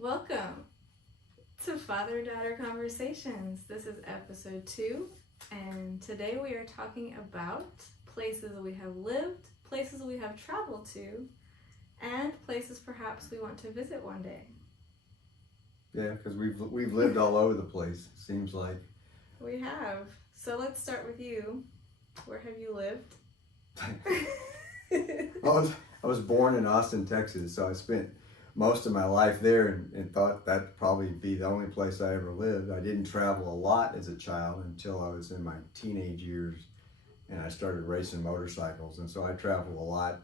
Welcome to Father-Daughter Conversations. This is episode 2, and today we are talking about places we have lived, places we have traveled to, and places perhaps we want to visit one day. Yeah, because we've lived all over the place, it seems like. We have. So let's start with you. Where have you lived? I was born in Austin, Texas, so I spent most of my life there and thought that'd probably be the only place I ever lived. I didn't travel a lot as a child until I was in my teenage years and I started racing motorcycles. And so I traveled a lot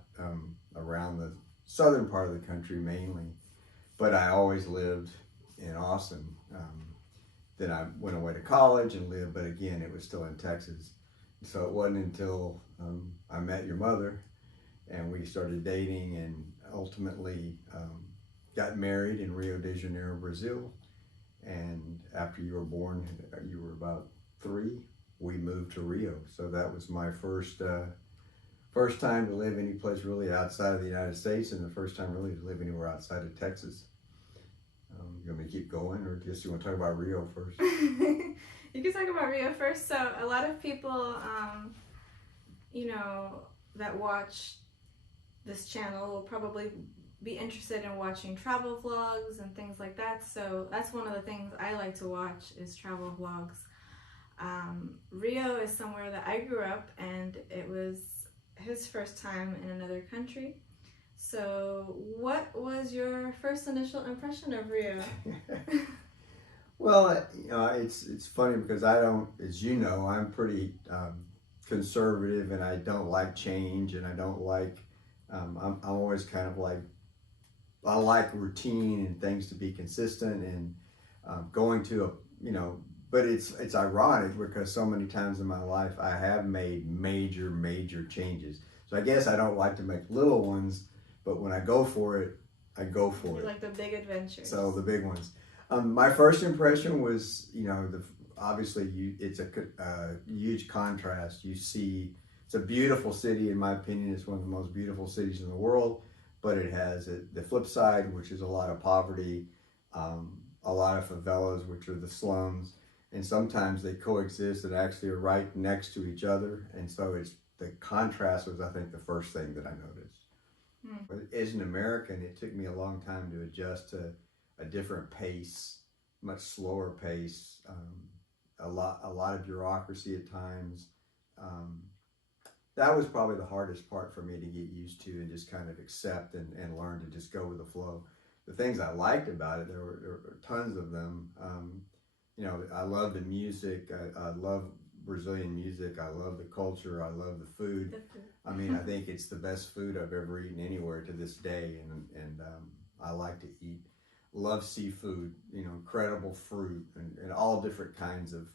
around the southern part of the country mainly, but I always lived in Austin. Then I went away to college and lived, but again, it was still in Texas. So it wasn't until I met your mother and we started dating and ultimately got married in Rio de Janeiro, Brazil. And after you were born, you were about 3, we moved to Rio. So that was my first time to live any place really outside of the United States, and the first time really to live anywhere outside of Texas. You want me to keep going, or just you want to talk about Rio first? You can talk about Rio first. So a lot of people, that watch this channel will probably be interested in watching travel vlogs and things like that. So that's one of the things I like to watch is travel vlogs. Rio is somewhere that I grew up, and it was his first time in another country. So what was your first initial impression of Rio? Well, it's funny because I don't, as you know, I'm pretty conservative, and I don't like change, and I don't like. I'm always kind of like, I like routine and things to be consistent, and going to a. But it's ironic because so many times in my life I have made major changes. So I guess I don't like to make little ones, but when I go for it, I go for You it. like the big adventures. So the big ones. My first impression was, obviously it's a huge contrast. You see, it's a beautiful city. In my opinion, it's one of the most beautiful cities in the world. But it has the flip side, which is a lot of poverty, a lot of favelas, which are the slums, and sometimes they coexist and actually are right next to each other. And so it's the contrast was, I think, the first thing that I noticed. But as an American, it took me a long time to adjust to a different pace, much slower pace, a lot of bureaucracy at times. That was probably the hardest part for me to get used to and just kind of accept and learn to just go with the flow. The things I liked about it, there were tons of them. I love the music. I love Brazilian music. I love the culture. I love the food. I mean, I think it's the best food I've ever eaten anywhere to this day, and I like to eat. Love seafood. Incredible fruit and all different kinds of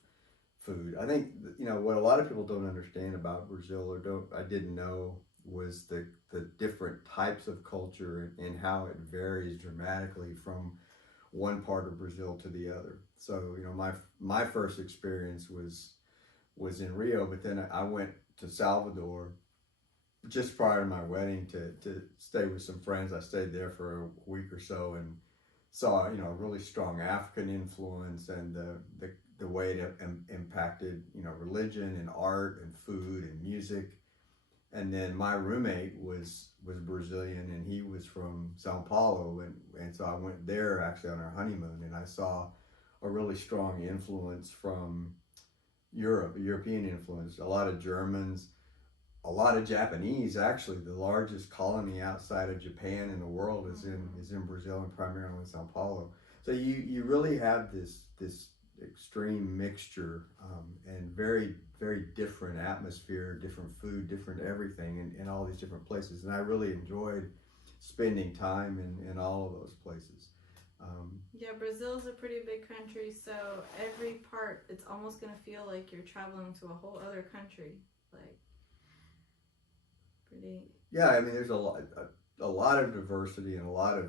food. I think what a lot of people don't understand about Brazil or I didn't know was the different types of culture and how it varies dramatically from one part of Brazil to the other. So my first experience was in Rio, but then I went to Salvador just prior to my wedding to stay with some friends. I stayed there for a week or so and saw really strong African influence and the way it impacted religion and art and food and music. And then my roommate was Brazilian, and he was from Sao Paulo, and so I went there actually on our honeymoon, and I saw a really strong influence from Europe, a European influence, a lot of Germans, a lot of Japanese. Actually, the largest colony outside of Japan in the world is in Brazil, and primarily in Sao Paulo. So you really have this extreme mixture and very different atmosphere, different food, different everything in all these different places. And I really enjoyed spending time in all of those places. Yeah, Brazil's a pretty big country, so every part, it's almost going to feel like you're traveling to a whole other country. Like, pretty. Yeah, I mean, there's a lot of diversity and a lot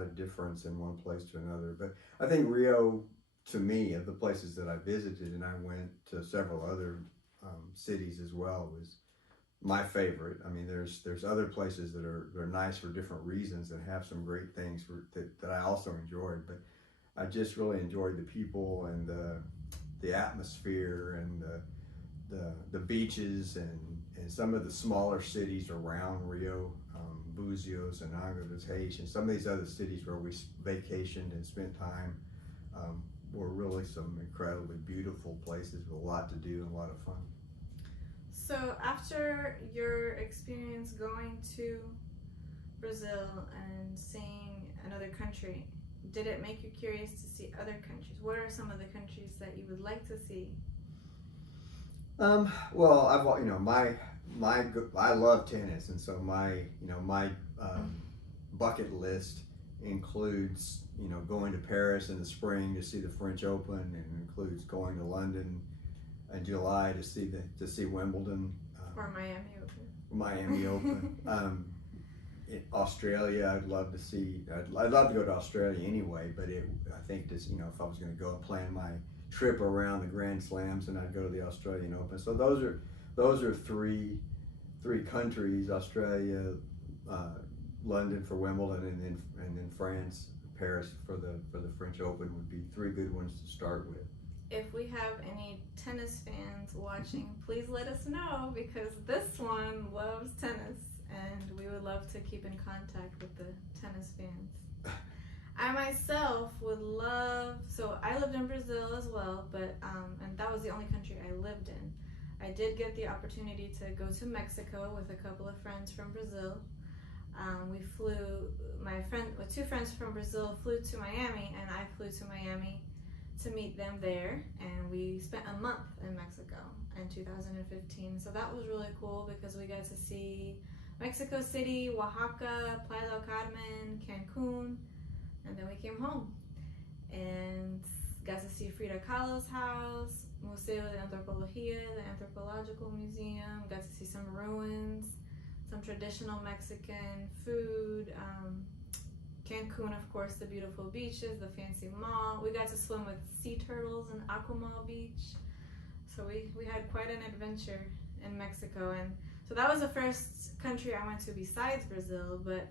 of difference in one place to another. But I think Rio, to me, of the places that I visited, and I went to several other cities as well, my favorite. I mean, there's other places that are nice for different reasons and have some great things that I also enjoyed. But I just really enjoyed the people and the atmosphere and the beaches and some of the smaller cities around Rio, Buzios and Angra dos Reis, and some of these other cities where we vacationed and spent time were really some incredibly beautiful places with a lot to do and a lot of fun. So after your experience going to Brazil and seeing another country, did it make you curious to see other countries? What are some of the countries that you would like to see? Well, I love tennis, and so my bucket list includes going to Paris in the spring to see the French Open, and includes going to London in July to see Wimbledon Or Miami Open. Miami Open. In Australia, I'd love to see. I'd love to go to Australia anyway, but I think just if I was going to go and plan my trip around the Grand Slams, and I'd go to the Australian Open. So those are three countries: Australia, London for Wimbledon, and then France, Paris for the French Open would be three good ones to start with. If we have any tennis fans watching, please let us know, because this one loves tennis and we would love to keep in contact with the tennis fans. I myself would love, so I lived in Brazil as well, but and that was the only country I lived in. I did get the opportunity to go to Mexico with a couple of friends from Brazil. We flew, two friends from Brazil flew to Miami, and I flew to Miami to meet them there, and we spent a month in Mexico in 2015. So that was really cool because we got to see Mexico City, Oaxaca, Playa del Carmen, Cancun, and then we came home and got to see Frida Kahlo's house, Museo de Antropología, the Anthropological Museum, got to see some ruins, some traditional Mexican food, Cancun, of course, the beautiful beaches, the fancy mall. We got to swim with sea turtles in Aquamal Beach. So we had quite an adventure in Mexico. And so that was the first country I went to besides Brazil. But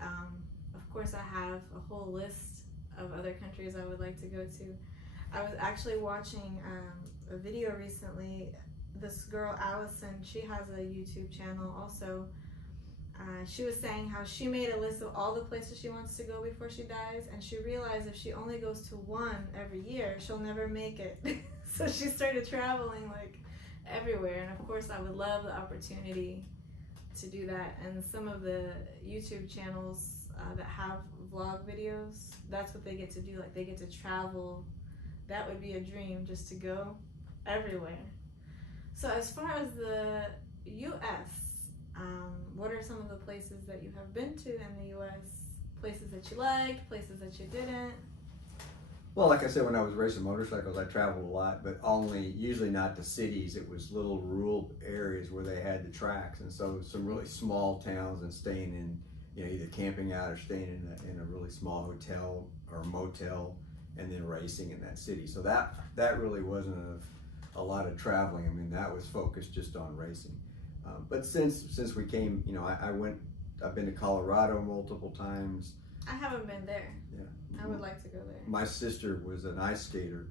of course, I have a whole list of other countries I would like to go to. I was actually watching a video recently. This girl, Allison, she has a YouTube channel also. She was saying how she made a list of all the places she wants to go before she dies, and she realized if she only goes to one every year, she'll never make it. So she started traveling like everywhere, and of course I would love the opportunity to do that. And some of the YouTube channels that have vlog videos, that's what they get to do. Like, they get to travel. That would be a dream, just to go everywhere. So as far as the US, what are some of the places that you have been to in the U.S.? Places that you liked, places that you didn't? Well, like I said, when I was racing motorcycles, I traveled a lot, but usually not to cities. It was little rural areas where they had the tracks, and so some really small towns, and staying in, either camping out or staying in a really small hotel or motel, and then racing in that city. So that really wasn't a lot of traveling. I mean, that was focused just on racing. But since we came, I've been to Colorado multiple times. I haven't been there. Yeah. I would like to go there. My sister was an ice skater,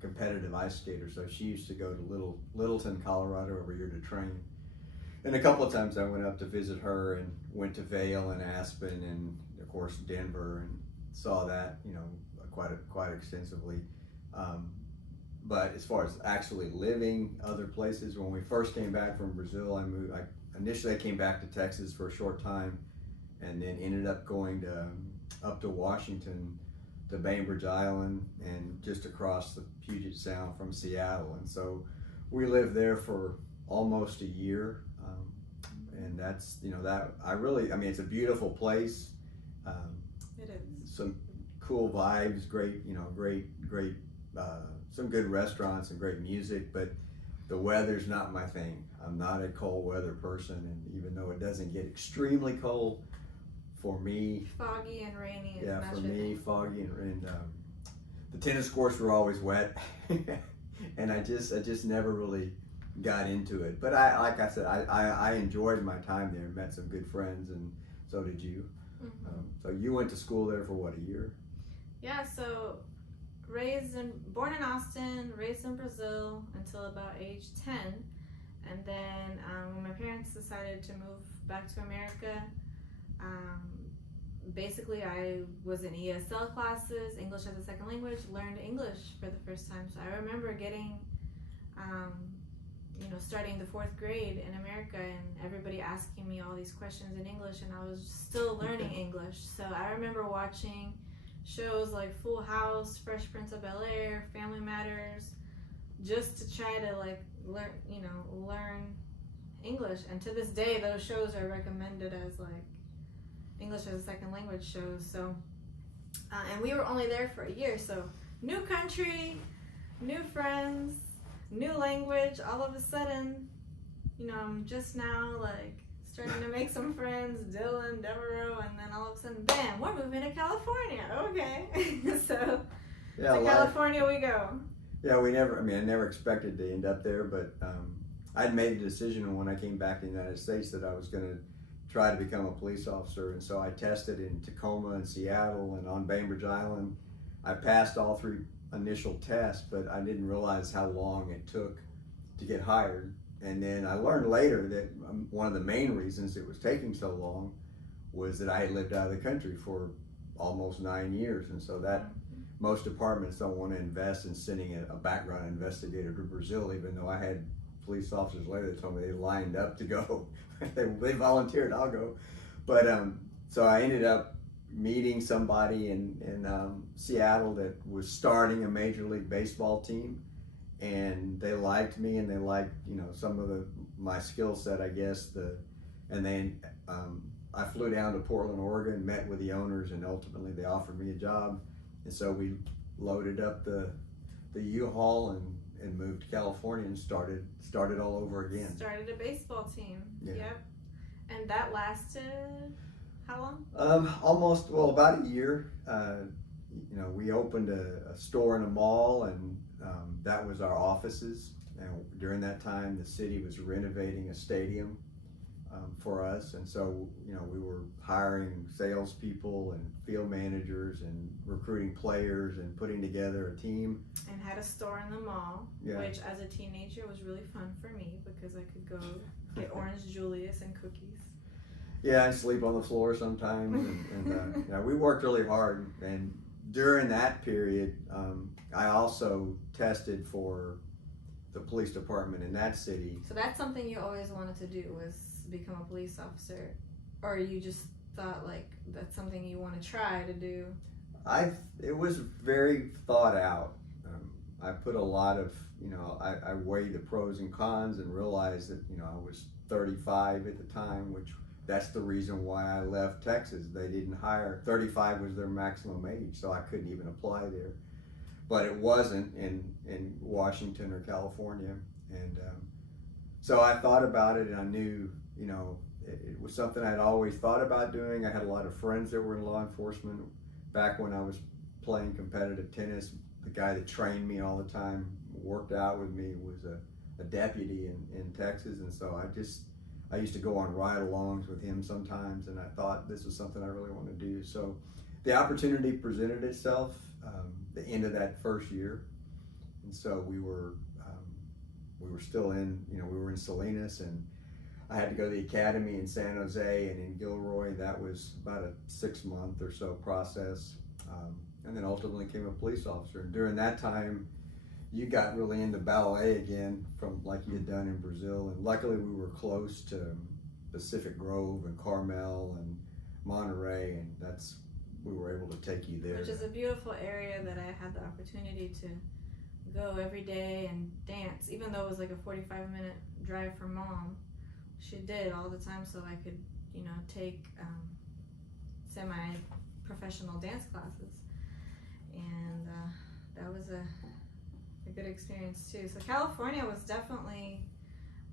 competitive ice skater, so she used to go to Littleton, Colorado every year to train. And a couple of times I went up to visit her, and went to Vail and Aspen, and of course Denver, and saw that, quite extensively. But as far as actually living other places, when we first came back from Brazil, initially I came back to Texas for a short time, and then ended up going up to Washington, to Bainbridge Island, and just across the Puget Sound from Seattle. And so we lived there for almost a year, and that's it's a beautiful place. It is. Some cool vibes, great some good restaurants and great music, but the weather's not my thing. I'm not a cold weather person, and even though it doesn't get extremely cold, for me, foggy and rainy is yeah, not for your me, thing. foggy and the tennis courts were always wet, and I just never really got into it. But like I said, I enjoyed my time there, met some good friends, and so did you. So you went to school there for what, a year? Yeah, so born in Austin, raised in Brazil until about age 10. And then when my parents decided to move back to America, um, basically I was in ESL classes, English as a second language, learned English for the first time. So I remember getting, starting the fourth grade in America and everybody asking me all these questions in English, and I was still learning English. So I remember watching shows like Full House, Fresh Prince of Bel-Air, Family Matters, just to try to learn English. And to this day, those shows are recommended as like English as a second language shows. So, and we were only there for a year. So, new country, new friends, new language. All of a sudden, I'm just now like starting to make some friends, Dylan, Devereaux, and then all of a sudden, bam, we're moving to California. Okay, so Yeah, to California we go. Yeah, I never expected to end up there, but I'd made a decision when I came back to the United States that I was going to try to become a police officer. And so I tested in Tacoma and Seattle and on Bainbridge Island. I passed all three initial tests, but I didn't realize how long it took to get hired. And then I learned later that one of the main reasons it was taking so long was that I had lived out of the country for almost 9 years. And so that most departments don't want to invest in sending a background investigator to Brazil, even though I had police officers later that told me they lined up to go. they volunteered, I'll go. But so I ended up meeting somebody in Seattle that was starting a Major League Baseball team, and they liked me and they liked some of my skill set, I guess. And then I flew down to Portland, Oregon, met with the owners, and ultimately they offered me a job. And so we loaded up the U-Haul and moved to California and started all over again. Started a baseball team. Yeah. Yep. And that lasted how long? About a year. We opened a store in a mall, and that was our offices. And during that time, the city was renovating a stadium for us, and so we were hiring salespeople and field managers and recruiting players and putting together a team. And had a store in the mall, which as a teenager was really fun for me because I could go get Orange Julius and cookies. Yeah, I sleep on the floor sometimes, and we worked really hard. And during that period, I also tested for the police department in that city. So that's something you always wanted to do, was become a police officer, or you just thought like that's something you want to try to do? It was very thought out. I put a lot of, I weighed the pros and cons and realized that, I was 35 at the time, which that's the reason why I left Texas. They didn't hire, 35 was their maximum age, so I couldn't even apply there. But it wasn't in Washington or California. And so I thought about it, and I knew, it was something I'd always thought about doing. I had a lot of friends that were in law enforcement. Back when I was playing competitive tennis, the guy that trained me all the time, worked out with me, was a deputy in Texas. And so I used to go on ride-alongs with him sometimes, and I thought this was something I really want to do. So the opportunity presented itself the end of that first year. And so we were still we were in Salinas, and I had to go to the academy in San Jose and in Gilroy. That was about a 6-month or so process. And then ultimately became a police officer. And during that time, you got really into ballet again, from like you had done in Brazil. And luckily we were close to Pacific Grove and Carmel and Monterey, and we were able to take you there. Which is a beautiful area that I had the opportunity to go every day and dance, even though it was like a 45-minute drive from Mom. She did all the time so I could, take semi-professional dance classes. And that was a good experience too. So California was definitely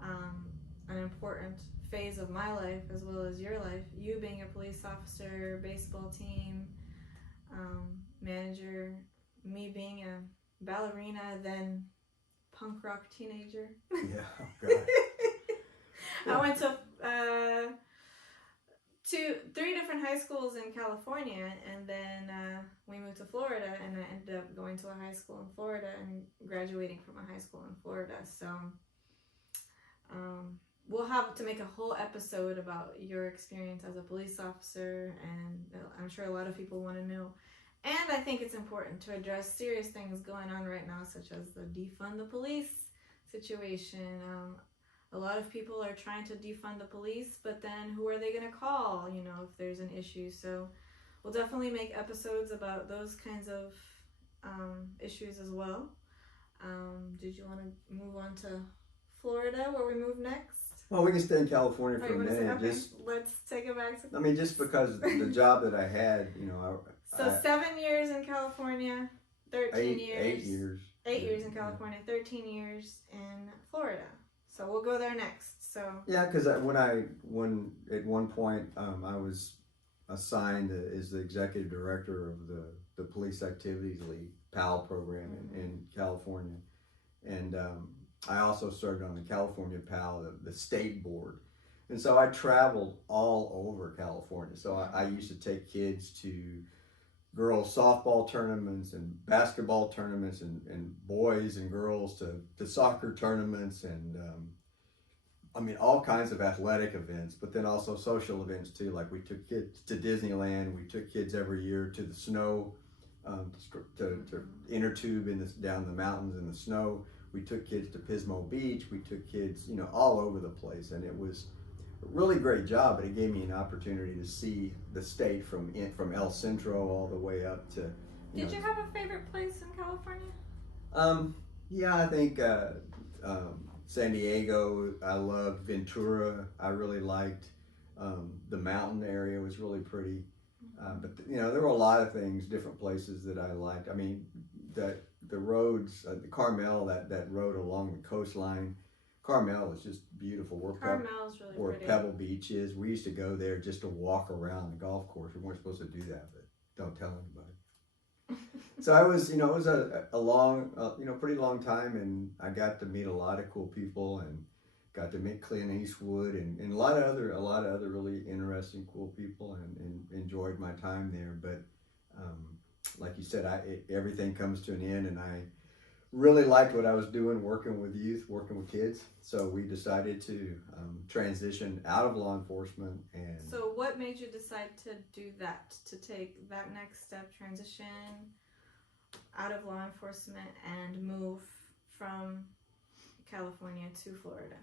an important phase of my life as well as your life. You being a police officer, baseball team, manager, me being a ballerina, then punk rock teenager. Yeah, oh God. I went to 3 different high schools in California, and then we moved to Florida, and I ended up going to a high school in Florida and graduating from a high school in Florida. So we'll have to make a whole episode about your experience as a police officer, and I'm sure a lot of people want to know. And I think it's important to address serious things going on right now, such as the defund the police situation. A lot of people are trying to defund the police, but then who are they going to call, if there's an issue? So we'll definitely make episodes about those kinds of issues as well. Did you want to move on to Florida, where we move next? Well, we can stay in California for a minute. Okay, let's take it back to... I mean, just because the job that I had, So 7 years in California, 13 years. 8 years. 8 years in California, 13 years in Florida. So we'll go there next. So yeah, because when at one point I was assigned as the executive director of the Police Activities League PAL program in California, and I also served on the California PAL, the state board, and so I traveled all over California. So I used to take kids to girls softball tournaments and basketball tournaments, and boys and girls to soccer tournaments, and I mean all kinds of athletic events, but then also social events too. Like we took kids to Disneyland. We took kids every year to the snow, to inner tube down the mountains in the snow. We took kids to Pismo Beach. We took kids, all over the place, and it was a really great job. But it gave me an opportunity to see the state from El Centro all the way up to. Did you have a favorite place in California? Yeah, I think San Diego. I loved Ventura. I really liked the mountain area. Was really pretty. But there were a lot of things, different places that I liked. I mean, the roads, the Carmel, that road along the coastline, Carmel is just beautiful. Carmel's really where pretty. Pebble Beach is. We used to go there just to walk around the golf course. We weren't supposed to do that, but don't tell anybody. So it was a long, pretty long time, and I got to meet a lot of cool people, and got to meet Clint Eastwood and a lot of other really interesting, cool people, and enjoyed my time there. But like you said, everything comes to an end, and I really liked what I was doing, working with youth, working with kids. So we decided to transition out of law enforcement. And so what made you decide to do that, to take that next step, transition out of law enforcement and move from California to Florida?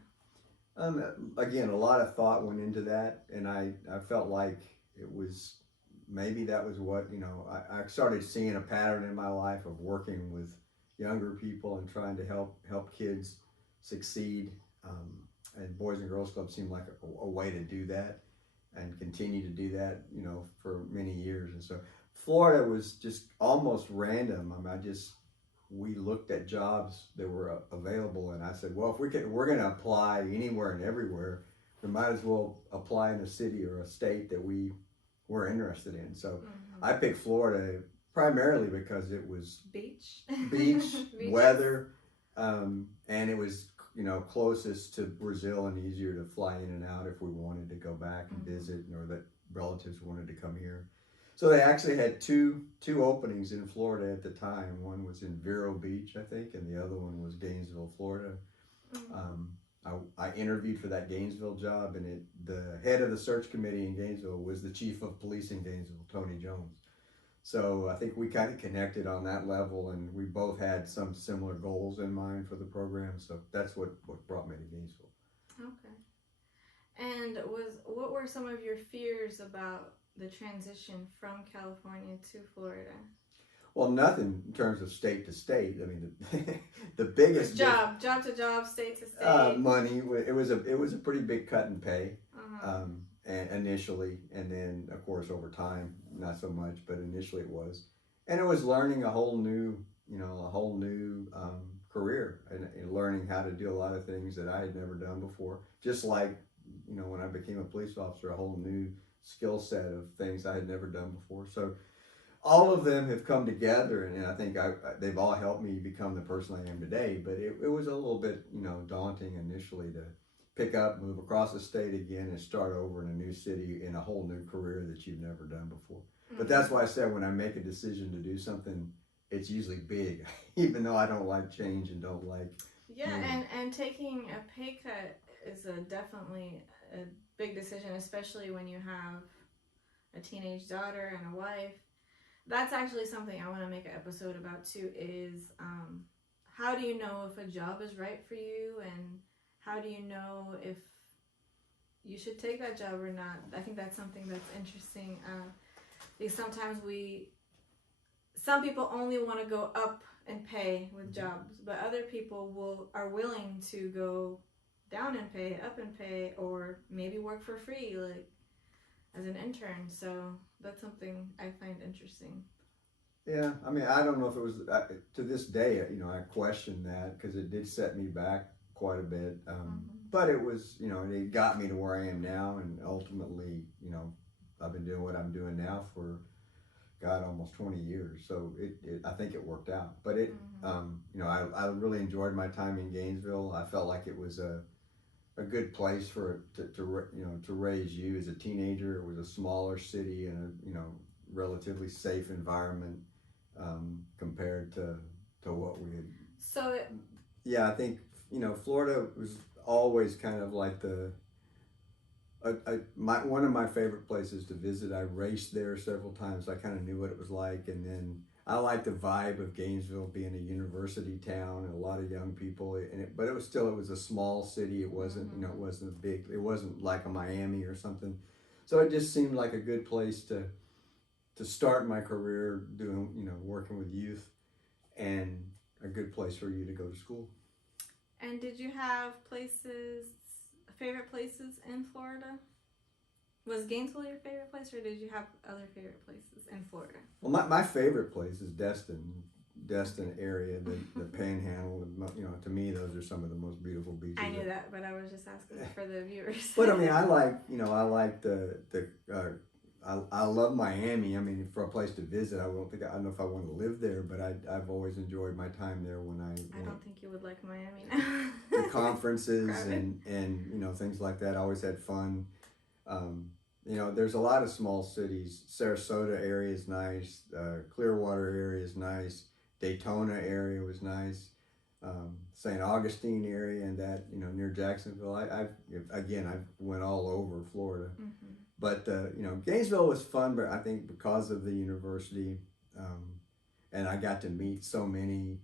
Again, a lot of thought went into that, and I felt like it was, maybe that was what, I started seeing a pattern in my life of working with younger people and trying to help kids succeed. And Boys and Girls Club seemed like a way to do that and continue to do that, for many years. And so Florida was just almost random. I mean, we looked at jobs that were available, and I said, well, if we're going to apply anywhere and everywhere, we might as well apply in a city or a state that we were interested in. So I picked Florida primarily because it was beach, weather, and it was, closest to Brazil and easier to fly in and out if we wanted to go back and visit, or that relatives wanted to come here. So they actually had two openings in Florida at the time. One was in Vero Beach, I think, and the other one was Gainesville, Florida. I interviewed for that Gainesville job, and the head of the search committee in Gainesville was the chief of police in Gainesville, Tony Jones. So I think we kind of connected on that level, and we both had some similar goals in mind for the program. So that's what brought me to Gainesville. Okay. And what were some of your fears about the transition from California to Florida? Well, nothing in terms of state to state. I mean, the biggest job to job, state to state. Money. It was a pretty big cut in pay initially, and then of course over time, not so much, but initially it was, and it was learning a whole new career, and learning how to do a lot of things that I had never done before. Just like when I became a police officer, a whole new skill set of things I had never done before. So all of them have come together, and I think they've all helped me become the person I am today. But it was a little bit, daunting initially to pick up, move across the state again, and start over in a new city in a whole new career that you've never done before. But that's why I said when I make a decision to do something, it's usually big, even though I don't like change and don't like. Yeah, and taking a pay cut is definitely a big decision, especially when you have a teenage daughter and a wife. That's actually something I want to make an episode about too, is how do you know if a job is right for you, and how do you know if you should take that job or not. I think that's something that's interesting, because sometimes some people only want to go up in pay with jobs, but other people are willing to go down in pay, up in pay, or maybe work for free, like as an intern. So that's something I find interesting. Yeah, I mean, I don't know if it was to this day. I question that because it did set me back quite a bit. But it was, it got me to where I am now, and ultimately, I've been doing what I'm doing now for, God, almost 20 years. So I think it worked out. But I really enjoyed my time in Gainesville. I felt like it was a good place to raise you as a teenager. It was a smaller city and a relatively safe environment compared to what we had. So yeah, I think Florida was always kind of like one of my favorite places to visit. I raced there several times, so I kind of knew what it was like, and then I like the vibe of Gainesville being a university town and a lot of young people. But it was a small city. It wasn't it wasn't a big. It wasn't like a Miami or something. So it just seemed like a good place to start my career doing working with youth, and a good place for you to go to school. And did you have favorite places in Florida? Was Gainesville your favorite place, or did you have other favorite places in Florida? Well, my favorite place is Destin area, the Panhandle. To me, those are some of the most beautiful beaches. I knew that, but I was just asking for the viewers. But I mean, I like I love Miami. I mean, for a place to visit, I don't know if I want to live there, but I've always enjoyed my time there when I don't think you would like Miami now. The conferences and things like that. I always had fun. There's a lot of small cities. Sarasota area is nice. Clearwater area is nice. Daytona area was nice. St. Augustine area and that, near Jacksonville. I went all over Florida. Mm-hmm. But, Gainesville was fun, but I think because of the university, and I got to meet so many,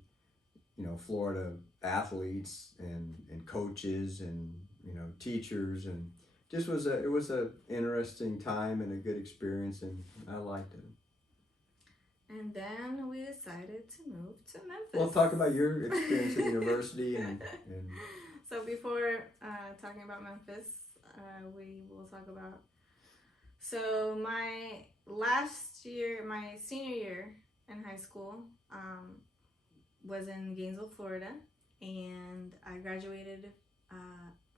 Florida athletes and coaches and, teachers, and just it was a interesting time and a good experience, and I liked it. And then we decided to move to Memphis. Well, talk about your experience at the university and So before talking about Memphis, we will talk about. So my senior year in high school, was in Gainesville, Florida, and I graduated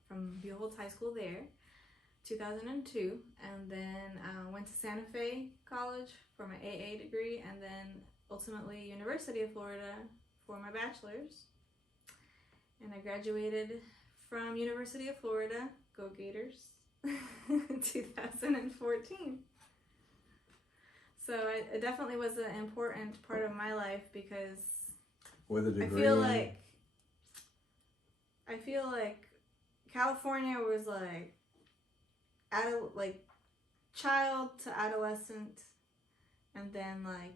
from Buholtz High School there, 2002, and then went to Santa Fe College for my AA degree, and then ultimately University of Florida for my bachelor's. And I graduated from University of Florida, go Gators, 2014. So it definitely was an important part of my life, because with a degree, I feel like California was like child to adolescent, and then like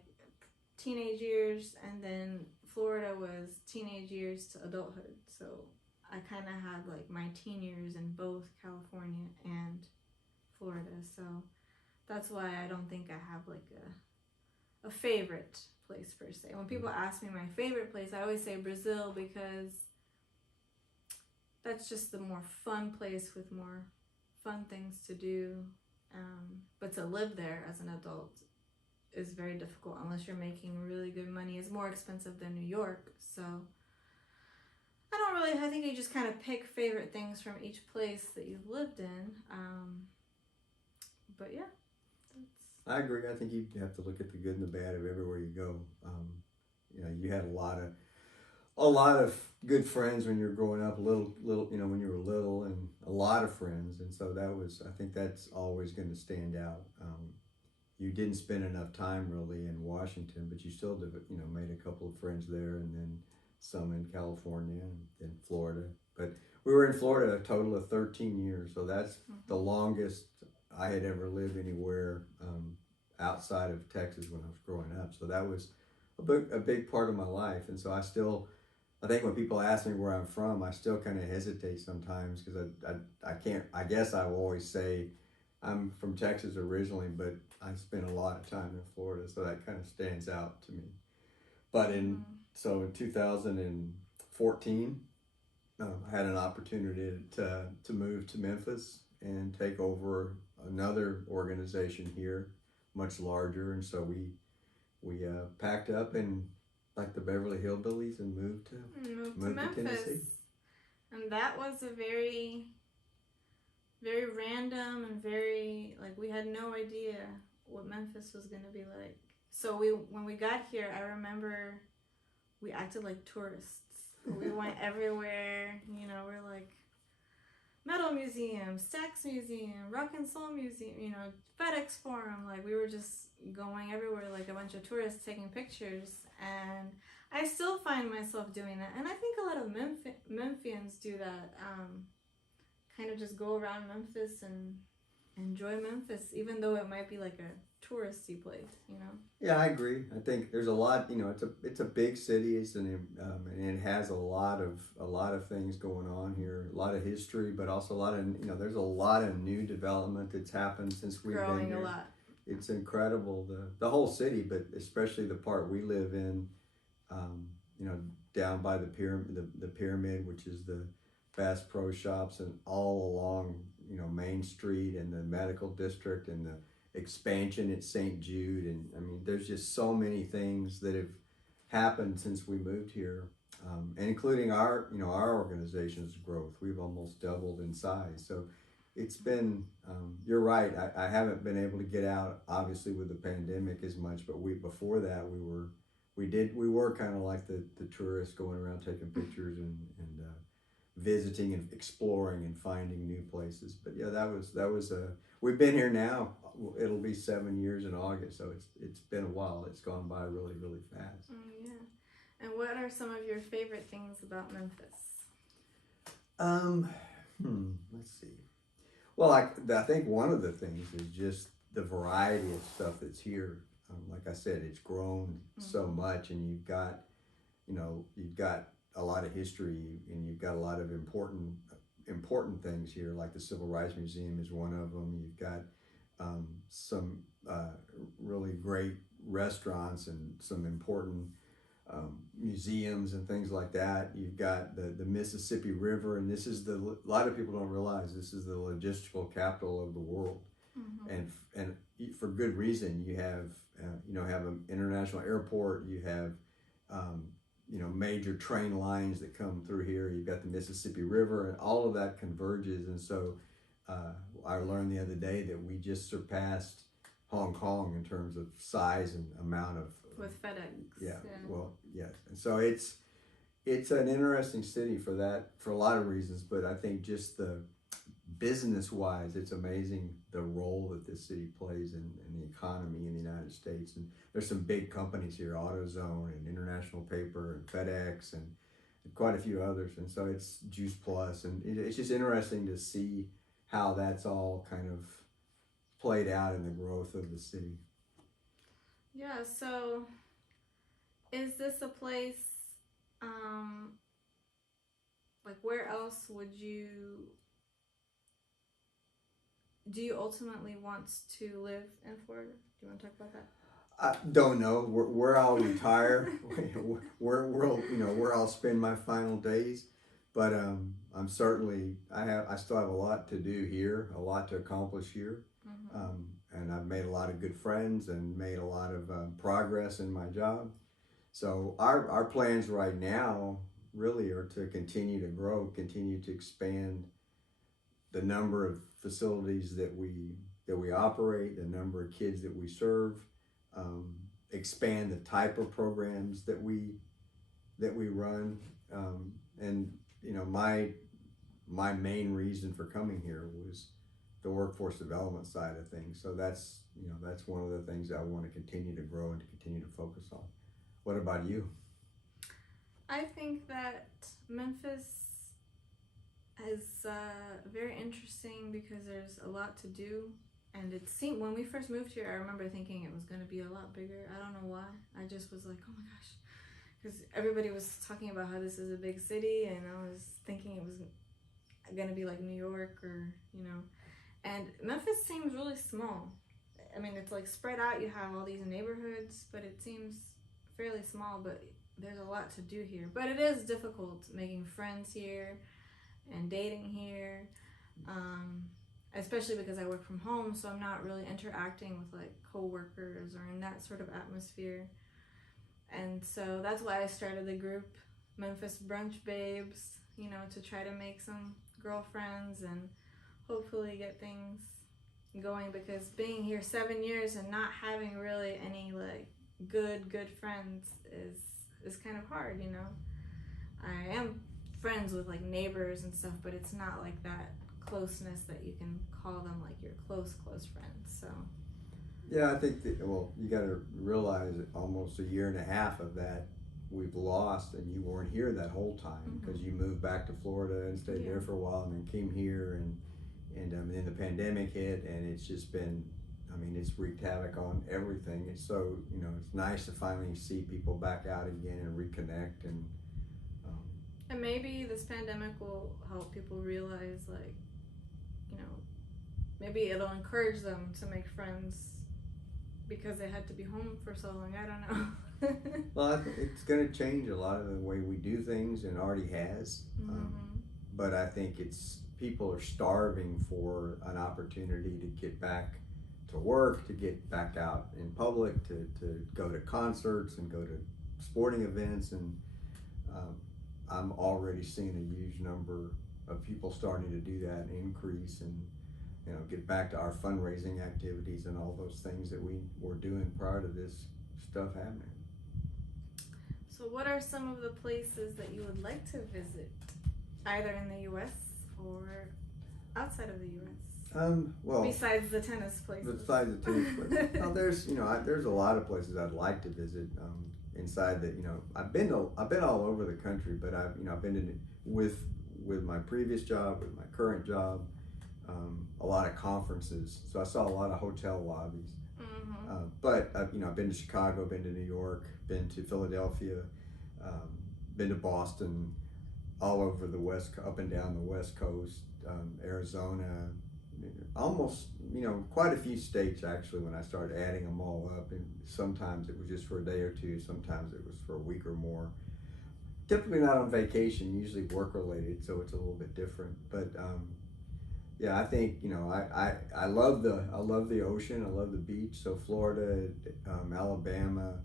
teenage years, and then Florida was teenage years to adulthood. So I kind of had like my teen years in both California and Florida. So that's why I don't think I have like a favorite place per se. When people ask me my favorite place, I always say Brazil, because that's just the more fun place with more fun things to do. But to live there as an adult is very difficult unless you're making really good money. It's more expensive than New York. So I think you just kind of pick favorite things from each place that you've lived in. But yeah, I agree. I think you have to look at the good and the bad of everywhere you go. You know, you had a lot of good friends when you were growing up, little, you know, when you were little, and a lot of friends, and so that was, I think that's always going to stand out. You didn't spend enough time really in Washington, but you still did, you know, made a couple of friends there, and then some in California and then Florida. But we were in Florida a total of 13 years, so that's the longest I had ever lived anywhere outside of Texas when I was growing up. So that was a big part of my life, and so I think when people ask me where I'm from, I still kind of hesitate sometimes because I can't, I guess I will always say I'm from Texas originally, but I spent a lot of time in Florida, so that kind of stands out to me. But in 2014, I had an opportunity to move to Memphis and take over another organization here, much larger, and so we packed up and like the Beverly Hillbillies and moved to to Tennessee. Memphis. And that was a very, very random and very, like, we had no idea what Memphis was going to be like. So when we got here, I remember we acted like tourists. We went everywhere, you know, we're like, Metal Museum, Stax Museum, Rock and Soul Museum, you know, FedEx Forum. Like, we were just going everywhere like a bunch of tourists taking pictures. And I still find myself doing that. And I think a lot of Memphians do that. Kind of just go around Memphis and enjoy Memphis, even though it might be like a touristy place, you know? Yeah, I agree. I think there's a lot. You know, it's a big city. And it has a lot of things going on here. A lot of history, but also a lot of, you know, there's a lot of new development that's happened since we've been here. Growing a lot. It's incredible, the whole city, but especially the part we live in. You know, down by the pyramid, which is the Bass Pro Shops, and all along, you know, Main Street and the medical district and the expansion at St. Jude. And I mean, there's just so many things that have happened since we moved here, and including our organization's growth. We've almost doubled in size. So it's been, you're right. I haven't been able to get out, obviously, with the pandemic as much, but before that, we were kind of like the tourists going around taking pictures and visiting and exploring and finding new places. But yeah, that was we've been here now. It'll be 7 years in August, so it's been a while. It's gone by really, really fast. Yeah. And what are some of your favorite things about Memphis? Let's see. Well, I think one of the things is just the variety of stuff that's here. Like I said, it's grown so much, and you've got a lot of history, and you've got a lot of important things here. Like the Civil Rights Museum is one of them. You've got some really great restaurants and some important museums and things like that. You've got the Mississippi River, and a lot of people don't realize this is the logistical capital of the world, and for good reason. You have have an international airport. You have major train lines that come through here. You've got the Mississippi River, and all of that converges. And so I learned the other day that we just surpassed Hong Kong in terms of size and amount of with FedEx. Yeah. Well, yes. And so it's an interesting city for a lot of reasons, but I think just the business wise, it's amazing the role that this city plays in the economy in the United States. And there's some big companies here, AutoZone and International Paper and FedEx and quite a few others. And so it's Juice Plus, and it's just interesting to see how that's all kind of played out in the growth of the city. Yeah, so is this a place, like where else do you ultimately want to live in Florida? Do you want to talk about that? I don't know where I'll retire, where I'll spend my final days, but I'm certainly, I still have a lot to do here, a lot to accomplish here. And I've made a lot of good friends and made a lot of progress in my job. So our plans right now really are to continue to grow, continue to expand the number of facilities that we that we operate, the number of kids that we serve, expand the type of programs that we run, and my main reason for coming here was the workforce development side of things. So that's one of the things I want to continue to grow and to continue to focus on. What about you? I think that Memphis is very interesting because there's a lot to do, and it seemed when we first moved here, I remember thinking it was going to be a lot bigger. I don't know why. I just was like, oh my gosh, because everybody was talking about how this is a big city, and I was thinking it was going to be like New York or and Memphis seems really small. I mean, it's like spread out. You have all these neighborhoods, but it seems fairly small. But there's a lot to do here. But it is difficult making friends here and dating here, especially because I work from home, so I'm not really interacting with like coworkers or in that sort of atmosphere. And so that's why I started the group Memphis Brunch Babes, to try to make some girlfriends and hopefully get things going, because being here 7 years and not having really any like good friends is kind of hard. I am friends with like neighbors and stuff, but it's not like that closeness that you can call them like your close friends. So yeah, I think that, you got to realize that almost a year and a half of that we've lost, and you weren't here that whole time because you moved back to Florida and stayed there for a while, and then came here, and then the pandemic hit, and it's just been, it's wreaked havoc on everything. It's so, it's nice to finally see people back out again and reconnect, and maybe this pandemic will help people realize, like, maybe it'll encourage them to make friends because they had to be home for so long. I don't know. Well, I think it's going to change a lot of the way we do things, and already has. But I think people are starving for an opportunity to get back to work, to get back out in public, to go to concerts and go to sporting events, and I'm already seeing a huge number of people starting to do that, increase, and get back to our fundraising activities and all those things that we were doing prior to this stuff happening. So what are some of the places that you would like to visit, either in the U.S. or outside of the U.S.? Well, besides the tennis places. Besides the tennis places, there's a lot of places I'd like to visit. Inside that, I've been all over the country, but I've been with my previous job, with my current job, a lot of conferences. So I saw a lot of hotel lobbies. But I've been to Chicago, been to New York, been to Philadelphia, been to Boston, all over the up and down the West Coast, Arizona, almost, quite a few states actually when I started adding them all up. And sometimes it was just for a day or two, sometimes it was for a week or more. Typically not on vacation, usually work related, so it's a little bit different. But yeah, I think I love the ocean, I love the beach. So Florida, Alabama,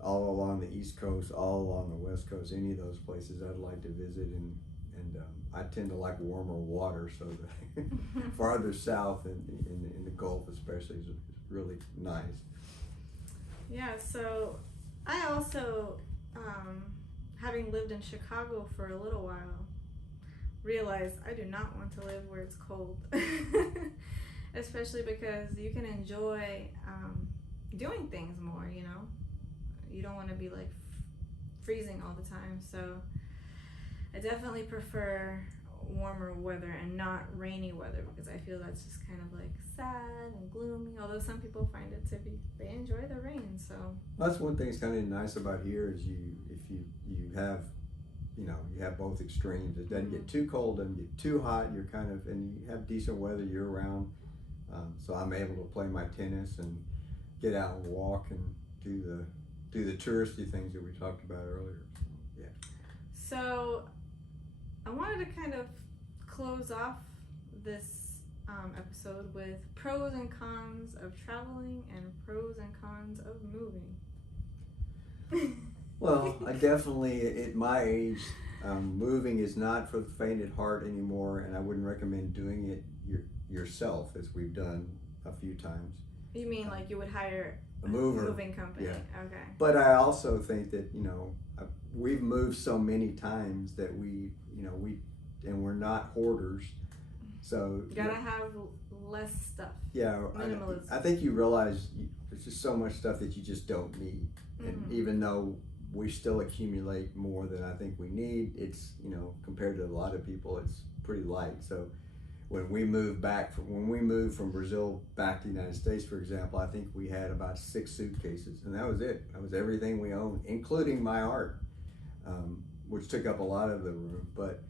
all along the East Coast, all along the West Coast, any of those places I'd like to visit, and I tend to like warmer water, so the farther south in the Gulf especially is really nice. Yeah, so I also, having lived in Chicago for a little while, realized I do not want to live where it's cold. Especially because you can enjoy doing things more, You don't want to be like freezing all the time, so I definitely prefer warmer weather and not rainy weather, because I feel that's just kind of like sad and gloomy, although some people find it to be, they enjoy the rain. So that's one thing that's kind of nice about here is if you have you have both extremes. It doesn't get too cold, doesn't get too hot. You're and you have decent weather year round. So I'm able to play my tennis and get out and walk and do the touristy things that we talked about earlier. Yeah. So I wanted to kind of close off this episode with pros and cons of traveling and pros and cons of moving. Well, I definitely, at my age, moving is not for the faint at heart anymore, and I wouldn't recommend doing it. yourself, as we've done a few times. You mean like you would hire A mover. moving company? Yeah. Okay. But I also think that, we've moved so many times that we're not hoarders. So You gotta have less stuff. yeah, Minimalism. I think you realize there's just so much stuff that you just don't need. And even though we still accumulate more than I think we need, it's, compared to a lot of people, it's pretty light. So when we moved from Brazil back to the United States, for example, I think we had about 6 suitcases, and that was it. That was everything we owned, including my art, which took up a lot of the room. But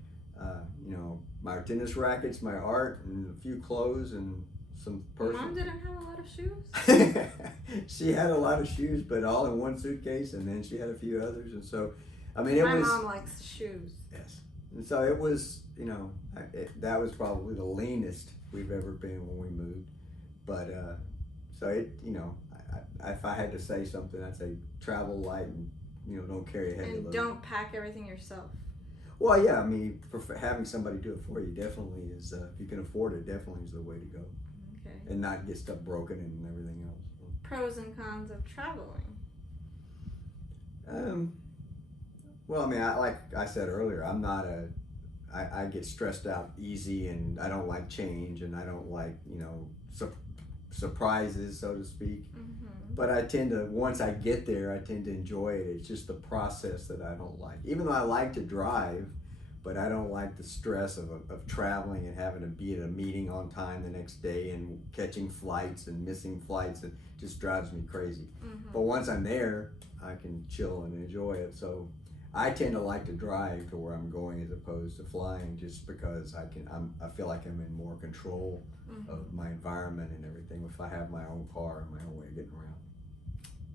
my tennis rackets, my art, and a few clothes, and some personal. Mom didn't have a lot of shoes? She had a lot of shoes, but all in one suitcase, and then she had a few others, and so, my mom likes shoes. Yes, and so it was, that was probably the leanest we've ever been when we moved, but so it, if I had to say something, I'd say travel light and don't carry a heavy load. And don't pack everything yourself. Well, yeah, I mean, for having somebody do it for you definitely is, if you can afford it, definitely is the way to go. Okay. And not get stuff broken and everything else. Pros and cons of traveling. Well, I mean, like I said earlier, I get stressed out easy, and I don't like change, and I don't like, surprises, so to speak. But I tend to, once I get there, I tend to enjoy it. It's just the process that I don't like. Even though I like to drive, but I don't like the stress of traveling and having to be at a meeting on time the next day and catching flights and missing flights. It just drives me crazy. But once I'm there, I can chill and enjoy it. So I tend to like to drive to where I'm going as opposed to flying, just because I feel like I'm in more control of my environment and everything if I have my own car and my own way of getting around.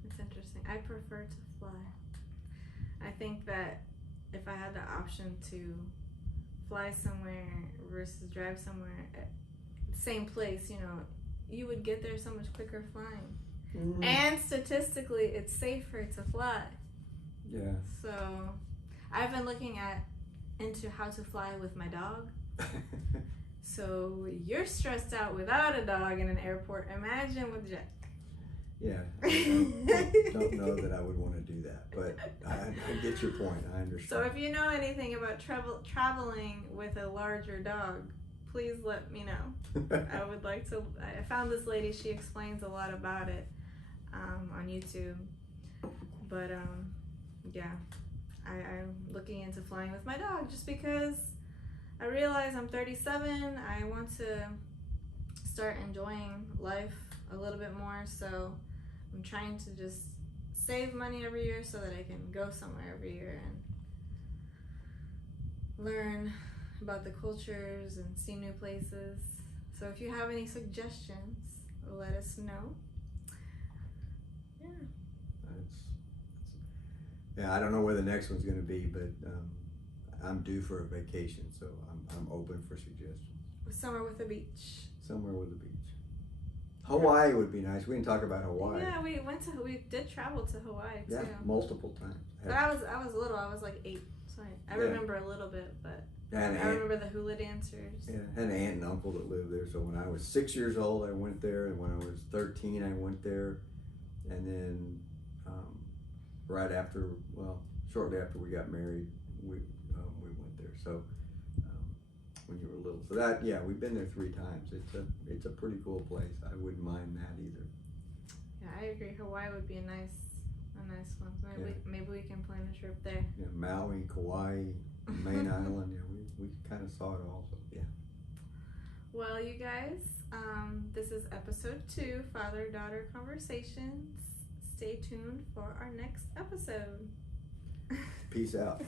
It's interesting. I prefer to fly. I think that if I had the option to fly somewhere versus drive somewhere, same place, you would get there so much quicker flying. And statistically, it's safer to fly. Yeah. So I've been looking into how to fly with my dog. So you're stressed out without a dog in an airport. Imagine with Jack. Yeah, I don't know that I would want to do that, but I get your point. I understand. So if you know anything about traveling with a larger dog, please let me know. I would like to. I found this lady. She explains a lot about it on YouTube. But yeah, I'm looking into flying with my dog just because I realize I'm 37. I want to start enjoying life a little bit more, so I'm trying to just save money every year so that I can go somewhere every year and learn about the cultures and see new places. So if you have any suggestions, let us know. Yeah, I don't know where the next one's going to be, but I'm due for a vacation, so I'm open for suggestions. Somewhere with a beach. Somewhere with a beach. Hawaii would be nice. We didn't talk about Hawaii. Yeah, we did travel to Hawaii too. Yeah, multiple times. But I was little. I was like 8, so I remember a little bit. But I remember the hula dancers. Yeah, I had an aunt and uncle that lived there. So when I was 6 years old, I went there, and when I was 13, I went there, and then shortly after we got married, we went there. So when you were little, so that we've been there 3 times. It's a pretty cool place. I wouldn't mind that either. Yeah, I agree. Hawaii would be a nice one. Maybe we can plan a trip there. Yeah, Maui, Kauai, Main Island. Yeah, we kind of saw it all. So yeah. Well, you guys, this is episode 2, Father-Daughter Conversations. Stay tuned for our next episode. Peace out.